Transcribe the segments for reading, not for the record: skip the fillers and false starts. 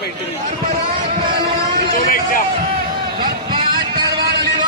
जो बैठते आप बैठ जाओ।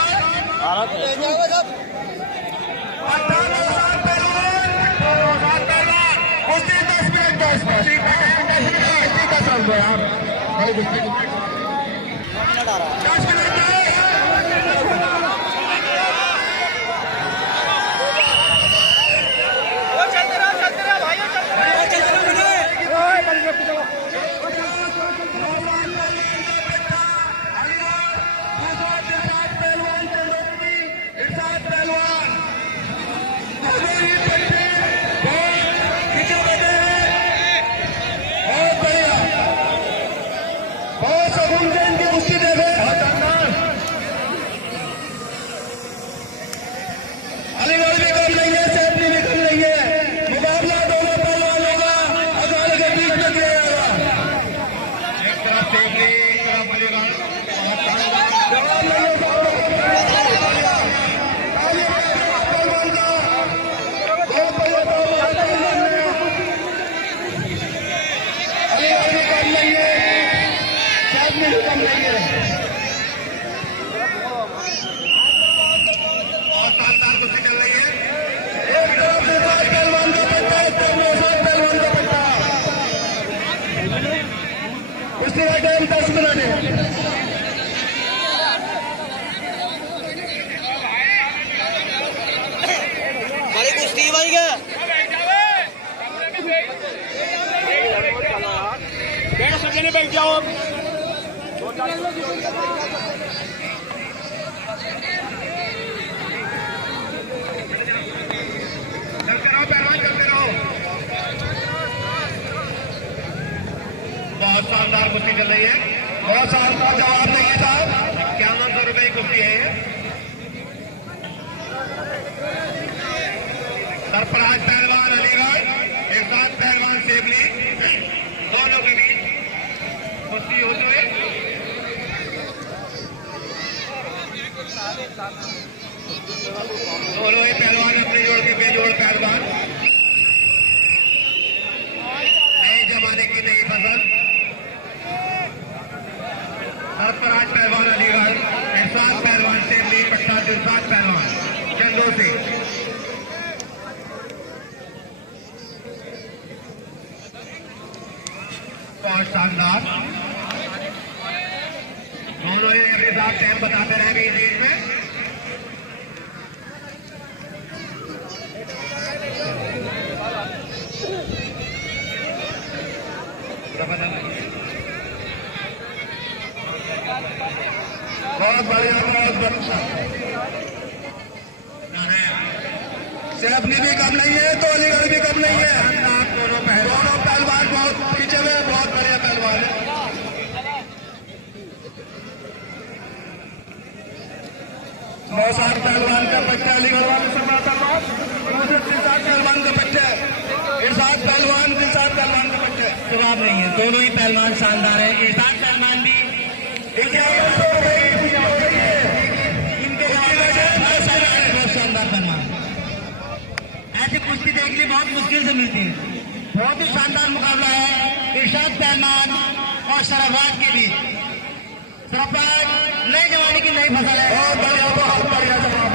बहुत शानदार कुश्ती चल रही है, बहुत शानदार जवाब नहीं है साहब। 5100 रुपए की कुश्ती है ये। सरफराज पहलवान अलीगढ़ एक साथ पहलवान सेबली, दोनों के बीच कुश्ती होती हुई दोनों ही पहलवान अपने जोड़ के बेजोड़ पहलवान, नए जमाने की नई फसल। सरफराज पहलवान अलीगढ़, एहसास पहलवान सेबली, पट्टा दिलसाद पहलवान चंदो से। बहुत शानदार, दोनों ही अपने साथ टाइम बताते रहेंगे इस रेस में। बहुत बढ़िया, बहुत बढ़िया। सेबली भी कम नहीं है तो अलीगढ़ भी कम नहीं है। दोनों पहलवान बहुत खींचे हुए, बहुत बढ़िया पहलवान है। मौसार पहलवान का बच्चा अलीगढ़ वाले से बड़ा पहलवान का बच्चा, इरशाद पहलवान दिलशाद पहलवान का बच्चा। जवाब नहीं है, दोनों ही पहलवान शानदार है। इरशाद पहलवान भी शानदार पहलवान, ऐसी कुश्ती देखने लिए बहुत मुश्किल से मिलती है। बहुत ही शानदार मुकाबला है इरशाद पहलवान और शराबाद के बीच। शराबाद नए जमाने की नई फसल है। बहुत बढ़िया, बहुत बढ़िया जवाब।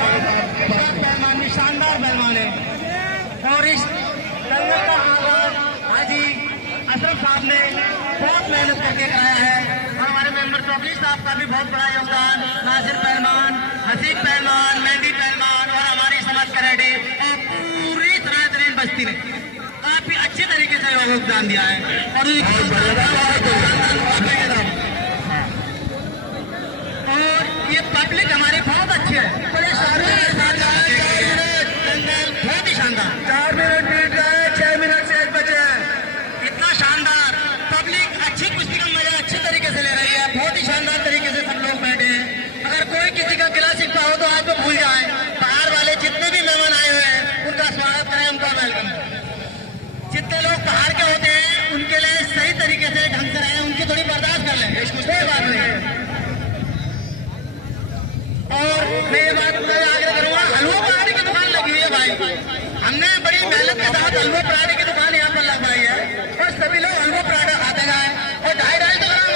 इरशाद पहलवान भी शानदार पहलवान है और इस दंगल का आगाज हाजी अशरफ साहब ने बहुत मेहनत करके कराया है। हमारे मेंबर चौधरी साहब का भी बहुत बड़ा योगदान, नासिर पहलवान, हसीब पहलवान, मेहंदी पहलवान और हमारी समाज कराटे और पूरी सरायतरीन बस्ती ने काफी अच्छे तरीके से योगदान दिया है। और ये पब्लिक हमारी बहुत अच्छी है, बड़े सारे बहुत ही शानदार। 4 मिनट बीत रहा है, 6 मिनट से 1 बचे हैं। इतना शानदार पब्लिक अच्छी कुश्ती का मजा अच्छे तरीके से ले रही है। बहुत ही शानदार तरीके से सब लोग बैठे हैं। अगर कोई किसी का क्लासिक का हो तो आज तो भूल जाए। बाहर वाले जितने भी मेहमान आए हुए हैं उनका स्वागत करें, उनका वेलकम। जितने लोग बाहर के होते हैं उनके लिए सही तरीके से ढंग से रहें, उनकी थोड़ी बर्दाश्त कर लें, कोई बात नहीं है। और मैं ये बात आग्रह करूंगा, हलवा पराठे की दुकान लगी हुई है भाई। हमने बड़ी मेहनत के साथ हलवा पराठे की दुकान यहाँ पर लगवाई है और सभी लोग हलवा पराठा खाते जाए और 2.5 ग्राम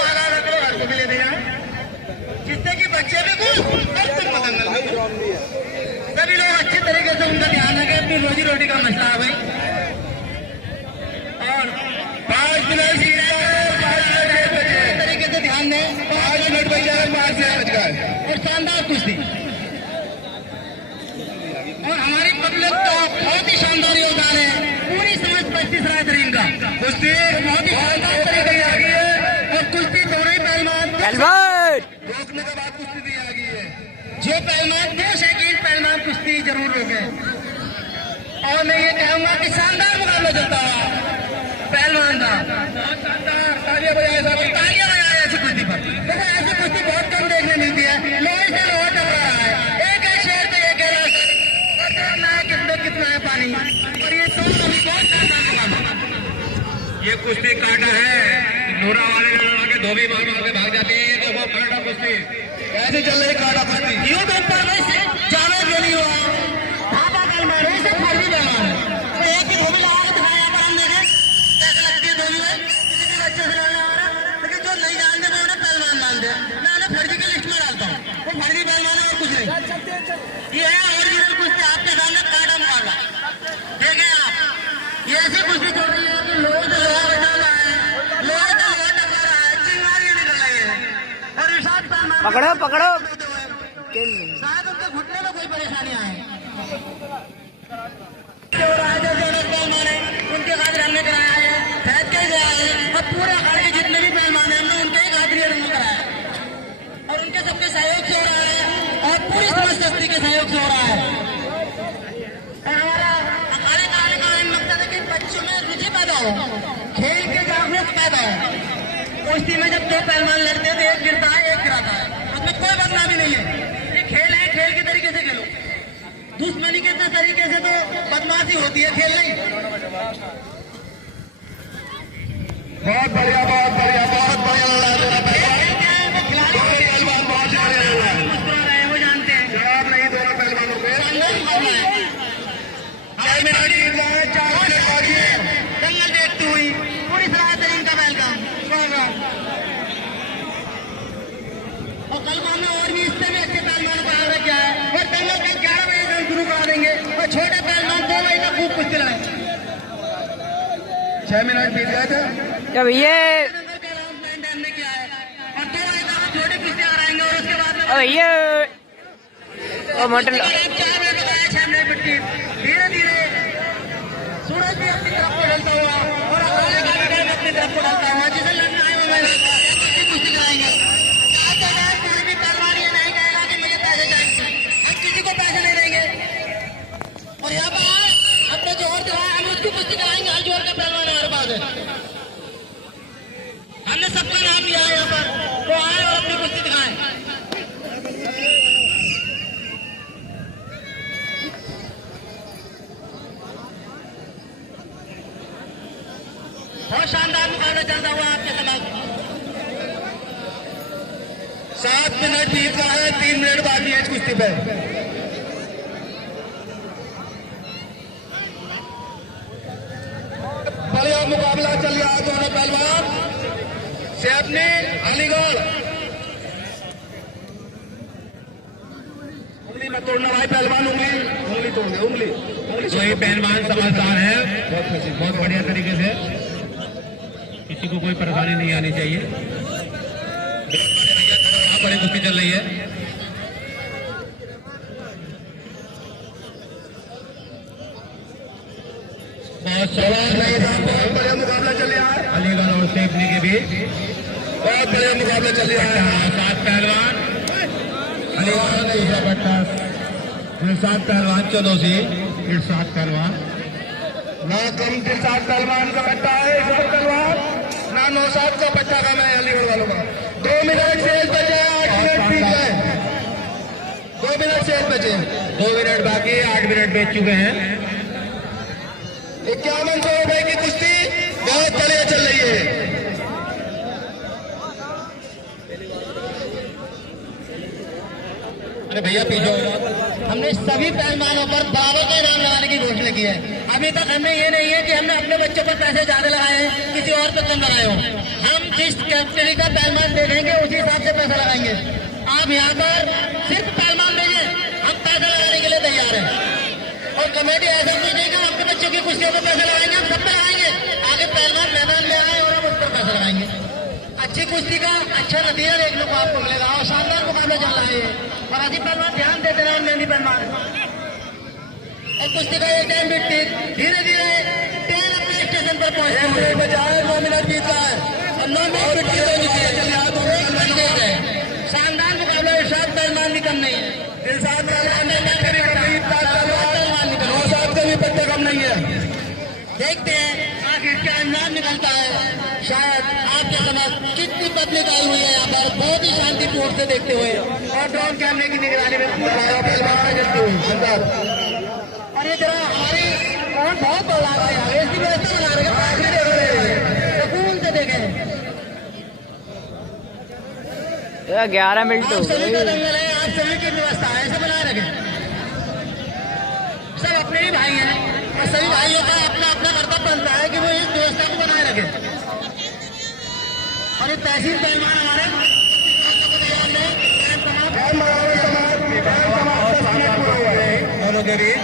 पहलवान ने 5 मिनट बच जाए, 5 से बच गए। और शानदार कुश्ती और हमारी पब्लिक का बहुत ही शानदार योगदान है। पूरी समझ 35 रायतरीन का कुश्ती बहुत ही शानदार तरीके से आ गई है और कुश्ती दोनों ही पहलवान रोकने के बाद कुश्ती दी आ गई है। जो पहलवान 2 सेकंड पहलवान कुश्ती जरूर रोके। और मैं ये कहूंगा कि शानदार मुकाबला चलता है पहलवान का, तालियां बजाए साहब, तालियां बजाए ऐसी कुश्ती पर। देखो ऐसी कुश्ती बहुत कम देखने मिलती है। लोहे से लोहा चल रहा है, एक है शेर पे एक है रस, और देखना है कितना कितना है पानी। और ये दोनों भी बहुत शानदार मुकाबला। ये कुश्ती काटा है, नोरा वाले लड़ा के धोबी मार मार के भाग जाती है। ये देखो काटा कुश्ती कैसे चल रही, काटा कुश्ती। यूं तो ऊपर में से जावेद नहीं हुआ, भापा पहलवान है, इसे फर्जी पहलवान है। तो एक ही धोबी लगा के दिखाया पर हम देखें कैसे लगती है धोबी में, किसी भी बच्चे से लड़ने वाला। लेकिन जो नहीं जानते वो उन्हें पहलवान मानते हैं। मैं उन्हें फर्जी की लिस्ट में डालता हूँ, वो फर्जी पहलवान है और कुछ नहीं। ये है ओरिजिनल कुश्ती, आपके सामने काटा मुकाबला। देखें आप, ये ऐसी कुश्ती चल रही है कि लोहे से लोहा बचा रहा है, लोहे से लोहा टकरा रहा है, चिंगारियां निकल रही है। और इरशाद पहलवान पकड़ो पकड़ो। शायद उनके घुटने में कोई परेशानी आए। जैसे अनेक पहलवान है उनके खातिर हमने कराया है, फैज के गया है और पूरे अखाड़े के जितने भी पहलवान हैं हमने उनके ही खातिर रंग कराया है और उनके सबके सहयोग से हो रहा है और पूरी समझ शक्ति के सहयोग से हो रहा है। और हमारा अखाड़े का आने का मकसद है कि बच्चों में रुचि पैदा हो, खेल के जागरूक पैदा हो। कुश्ती में जब 2 पहलवान लड़ते हैं तो एक गिरता है एक गिराता है, उसमें कोई बदनामी नहीं है। ये खेल है, खेल के तरीके से खेलो। दुश्मनी के तरीके से तो बदमाशी होती है, खेल नहीं। बहुत बढ़िया, बहुत बढ़िया, बहुत बढ़िया लड़ा दोनों पहलवान। क्या है, वो खिलाड़ी पहलवान बहुत बढ़िया लड़ा, मुस्कुरा रहे हैं, वो जानते हैं। जवाब नहीं दोनों पहलवानों के। शानदार मुकाबला है। 6 मिनट जीत गए, 4 मिनट बाकी है। दंगल देखती हुई पूरी सराहतरीन का वेलकम। और कल को हमें और भी इससे भी अच्छे पहलवानों को आगे किया है और दंगल का 11 बजे से हम शुरू करा देंगे और छोटे पहलवान 2 बजे तक खूब कुश्ती लड़ाएं। 6 मिनट बीत गए थे। क्या भैया दंगल का अनाउंसमेंट हमने किया है और 2 बजे तक हम छोटी कुश्ती कराएंगे और उसके बाद में भैया मटन 4 मिनट लगाया, 6 मिनट पट्टी। धीरे धीरे सूरज भी अपनी तरफ को ढलता हुआ और अखाड़े का भी टाइम अपनी तरफ को ढलता हुआ। जिसे लड़ना है वो मैं कुश्ती कराएंगे। कोई भी पहलवान ये नहीं कहेगा कि मुझे पैसे चाहिए, हम किसी को पैसे नहीं देंगे। और यहाँ पर अपने जोर दिखाया, हम उसकी कुश्ती कराएंगे। हर जोर का पहलवान हमारे पास है, हमने सबका नाम लिया है यहाँ पर, तो आए और अपनी कुश्ती दिखाएं। बहुत शानदार मुकाबला चलता हुआ आपके समक्ष। 7 मिनट बीत गए हैं, 3 मिनट बाकी है इस कुश्ती पे। बढ़िया मुकाबला चल रहा है दोनों पहलवान। सैफनी अलीगढ़, उंगली मत तोड़ना भाई पहलवान, उंगली तोड़ दे, उंगली। तो ये पहलवान समझदार है, बहुत बढ़िया तरीके से, किसी को कोई परेशानी नहीं आनी चाहिए। बड़ी कुश्ती चल रही है। बहुत सवाल नहीं था, बहुत बढ़िया मुकाबला चल रहा है। अलीगढ़ और सेफनी के बीच बहुत बढ़िया मुकाबला चल रहा है। 7 पहलवान, अलीगढ़ दूसरा पट्टा 7 पहलवान, 14 से 7 पहलवान। ना कम के 7 पहलवान का पट्टा है इस पहलवान, ना 9-7 का पट्टा का मैं अलीगढ़ वालों का। 2 मिनट शेष बचे, 8 मिनट बीत गए। 2 मिनट शेष बचे, 2 मिनट बाकी, 8 मिनट बीत चुके हैं। 5100 रुपए की कुश्ती बहुत बढ़िया चल रही है। अरे भैया पीछे हमने सभी पहलवानों पर बराबर का इनाम लगाने की घोषणा की है। अभी तक हमें ये नहीं है कि हमने अपने बच्चों पर पैसे ज्यादा लगाए हैं, किसी और पर कम लगाए हो। हम जिस कैटेगरी का पहलवान देखेंगे उसी हिसाब से पैसा लगाएंगे। आप यहाँ पर सिर्फ पहलवान भेजें, हम पैसा लगाने के लिए तैयार हैं। और कमेटी ऐसा सोचे कि हम अपने बच्चों की कुश्तियों पर पैसा लगाएंगे, हम सब पे लगाएंगे। आगे पहलवान मैदान में आए और हम उस पर पैसा लगाएंगे। अच्छी कुश्ती का अच्छा नतीजा देखने को आपको मिलेगा और शानदार मुकाबला चल रहा है। और अजीब पहलवान ध्यान देते रहे मेहंदी पहलवान और कुश्ती का ये टाइम भी धीरे धीरे ट्रेन अपने स्टेशन पर पहुंचते हुए बजाय 9 मिनट बीत रहा है और 9 मिनट की शानदार मुकाबला इरशाद पहलवान भी कम नहीं है। इरशाद पहलवान ने नौशाद का भी पट्टा कम नहीं है। देखते हैं आखिर क्या अंजाम निकलता है। शायद आपके समझ कितनी पब्लिक आई हुई है यहाँ पर बहुत ही शांतिपूर्ण से देखते हुए और ड्रोन कैमरे की निगरानी में और ये जरा हमारी कौन बहुत बड़ा है इसकी व्यवस्था बना रहे हैं सुकून से देखें। 11 मिनट आप सभी का दंगल है, आप सभी की व्यवस्था है, ऐसे बनाए रखें। सब अपने ही भाई हैं और सभी भाइयों का अपना अपना कर्तव्य बनता है कि वो इस व्यवस्था को बनाए रखें। और ये तहसील पहलवान हमारे दोनों के बीच